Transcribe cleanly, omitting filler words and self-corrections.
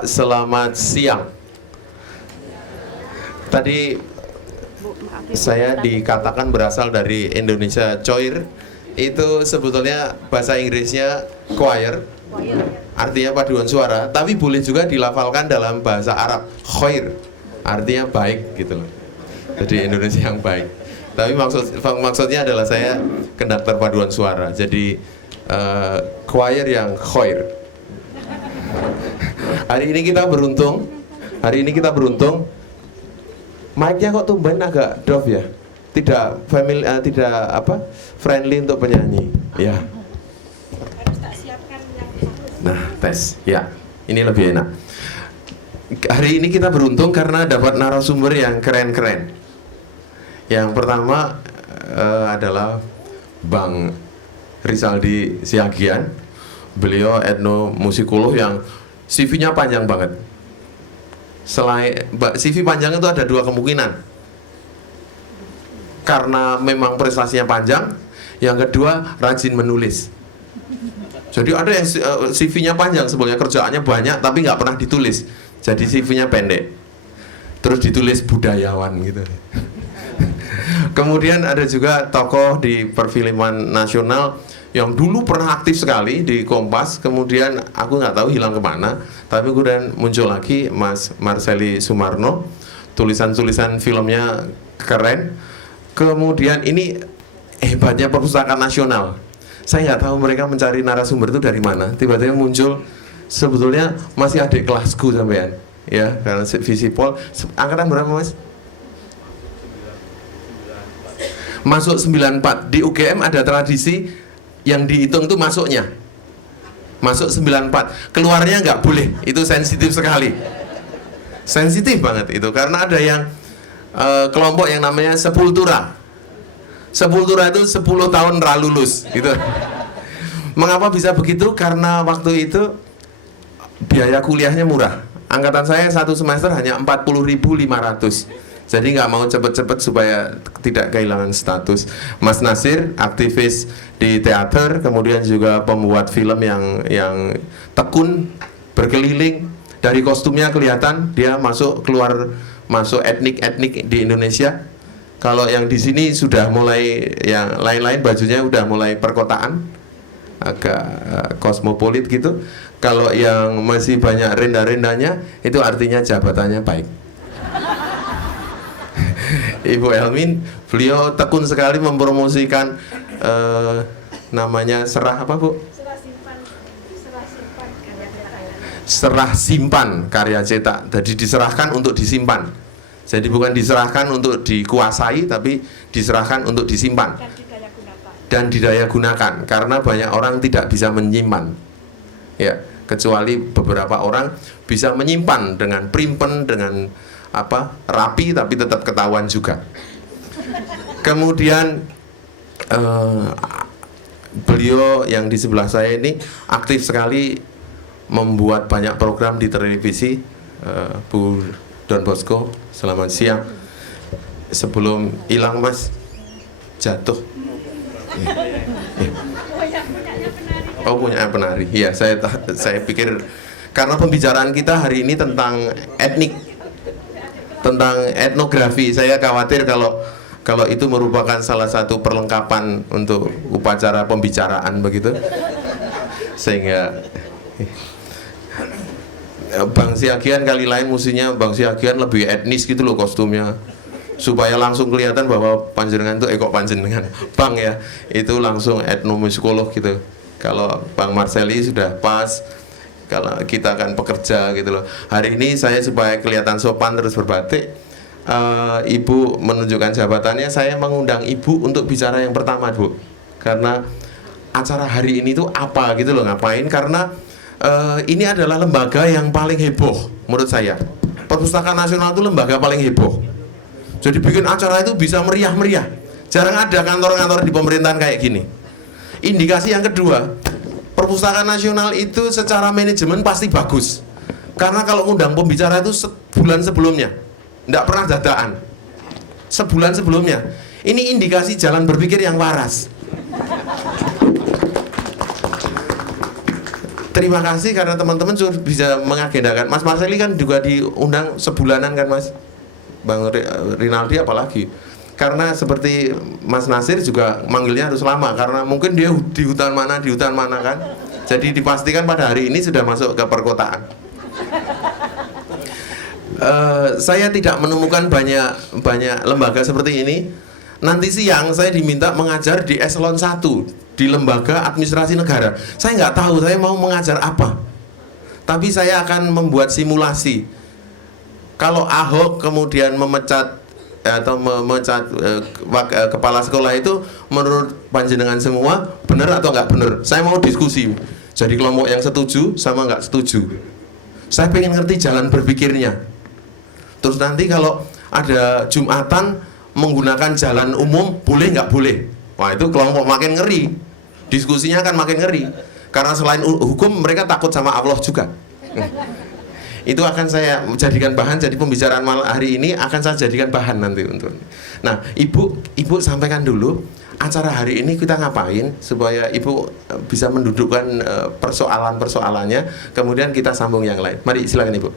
Selamat siang. Tadi saya dikatakan berasal dari Indonesia Choir. Itu sebetulnya bahasa Inggrisnya choir, artinya paduan suara. Tapi boleh juga dilafalkan dalam bahasa Arab, khoir, artinya baik gitu loh. Jadi Indonesia yang baik. Tapi maksudnya adalah saya konduktor paduan suara. Jadi choir yang khoir. Hari ini kita beruntung. Mic-nya kok tumben agak drop ya. Tidak friendly untuk penyanyi. Ya. Nah, tes. Ya. Ini lebih enak. Hari ini kita beruntung karena dapat narasumber yang keren-keren. Yang pertama adalah Bang Rizaldi Siagian. Beliau etnomusikolog yang CV-nya panjang banget. Selain CV panjang itu ada dua kemungkinan. Karena memang prestasinya panjang, yang kedua rajin menulis. Jadi ada yang CV-nya panjang, sebenarnya kerjaannya banyak tapi nggak pernah ditulis. Jadi CV-nya pendek. Terus ditulis budayawan gitu. Kemudian ada juga tokoh di perfilman nasional yang dulu pernah aktif sekali di Kompas, kemudian aku nggak tahu hilang kemana, tapi kemudian muncul lagi Mas Marceli Sumarno, tulisan-tulisan filmnya keren. Kemudian ini hebatnya Perpustakaan Nasional, saya nggak tahu mereka mencari narasumber itu dari mana, tiba-tiba muncul, sebetulnya masih adik kelasku sampean, ya, karena Visipol, angkatan berapa Mas? Masuk 94, di UGM ada tradisi yang dihitung itu masuk 94, keluarnya nggak boleh, itu sensitif sekali, sensitif banget itu, karena ada yang kelompok yang namanya sepultura itu 10 tahun lulus gitu. Mengapa bisa begitu? Karena waktu itu biaya kuliahnya murah, angkatan saya satu semester hanya 40.500. Jadi nggak mau cepet-cepet supaya tidak kehilangan status. Mas Nasir aktivis di teater, kemudian juga pembuat film yang tekun, berkeliling. Dari kostumnya kelihatan dia masuk etnik di Indonesia. Kalau yang di sini sudah mulai, yang lain-lain bajunya udah mulai perkotaan, agak kosmopolit gitu. Kalau yang masih banyak renda-rendanya, itu artinya jabatannya baik. Ibu Elmin, beliau tekun sekali mempromosikan namanya serah apa Bu? Serah simpan karya cetak. Jadi diserahkan untuk disimpan. Jadi bukan diserahkan untuk dikuasai, tapi diserahkan untuk disimpan dan didaya gunakan. Karena banyak orang tidak bisa menyimpan, ya, kecuali beberapa orang bisa menyimpan dengan primpen, dengan rapi, tapi tetap ketahuan juga. Kemudian beliau yang di sebelah saya ini aktif sekali membuat banyak program di televisi. Bu Don Bosco, selamat siang. Sebelum hilang Mas, jatuh. Oh, punya penari. Iya, saya pikir karena pembicaraan kita hari ini tentang etnik, tentang etnografi, saya khawatir kalau itu merupakan salah satu perlengkapan untuk upacara pembicaraan begitu, sehingga Bang Siagian kali lain mestinya Bang Siagian lebih etnis gitu loh kostumnya, supaya langsung kelihatan bahwa panjenengan itu panjenengan Bang ya, itu langsung etnomusikolog gitu. Kalau Bang Marceli sudah pas, kalau kita akan pekerja gitu loh. Hari ini saya supaya kelihatan sopan terus berbatik, Ibu menunjukkan jabatannya, saya mengundang Ibu untuk bicara yang pertama Bu. Karena acara hari ini tuh apa gitu loh, ngapain, karena ini adalah lembaga yang paling heboh menurut saya. Perpustakaan Nasional itu lembaga paling heboh. Jadi bikin acara itu bisa meriah-meriah. Jarang ada kantor-kantor di pemerintahan kayak gini. Indikasi yang kedua, Perpustakaan Nasional itu secara manajemen pasti bagus. Karena kalau undang pembicara itu sebulan sebelumnya, tidak pernah dadaan. Sebulan sebelumnya. Ini indikasi jalan berpikir yang waras. Terima kasih karena teman-teman sudah bisa mengagendakan. Mas Marceli kan juga diundang sebulanan kan Mas, Bang Rinaldi apalagi. Karena seperti Mas Nasir juga manggilnya harus lama karena mungkin dia di hutan mana kan. Jadi dipastikan pada hari ini sudah masuk ke perkotaan. Saya tidak menemukan banyak lembaga seperti ini. Nanti siang saya diminta mengajar di eselon 1 di lembaga administrasi negara. Saya nggak tahu saya mau mengajar apa. Tapi saya akan membuat simulasi. Kalau Ahok kemudian memecat kepala sekolah itu menurut panjenengan semua benar atau nggak benar? Saya mau diskusi. Jadi kelompok yang setuju sama nggak setuju. Saya pengen ngerti jalan berpikirnya. Terus nanti kalau ada Jumatan menggunakan jalan umum boleh nggak boleh? Wah itu kelompok makin ngeri. Diskusinya akan makin ngeri. Karena selain hukum mereka takut sama Allah juga. Itu akan saya jadikan bahan. Jadi pembicaraan malam hari ini akan saya jadikan bahan nanti untuk. Nah ibu sampaikan dulu acara hari ini kita ngapain supaya ibu bisa mendudukkan persoalan-persoalannya. Kemudian kita sambung yang lain. Mari silakan ibu.